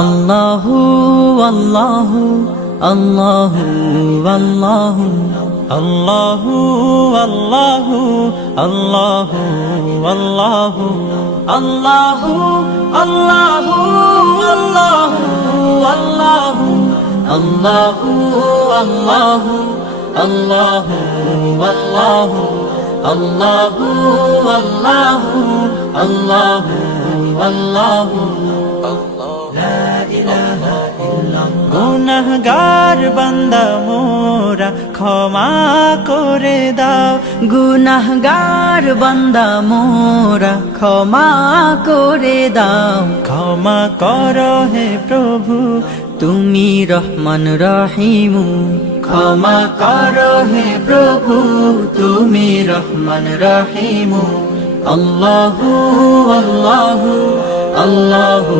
আল্লাহু আল্লাহু আল্লাহু আল্লাহু আল্লাহু আল্লাহু আল্লাহু আল্লাহু আল্লাহু আল্লাহু আল্লাহু আল্লাহু আল্লাহু আল্লাহু আল্লাহু আল্লাহু আল্লাহু আল্লাহু আল্লাহু গুনাহগার বান্দা মোরা ক্ষমা করে দাও, গুনাহগার বান্দা মোরা ক্ষমা করে দাও। ক্ষমা করো হে প্রভু তুমি রহমান রহিম, ক্ষমা করো হে প্রভু তুমি রহমান রহিম। আল্লাহু আল্লাহু আল্লাহু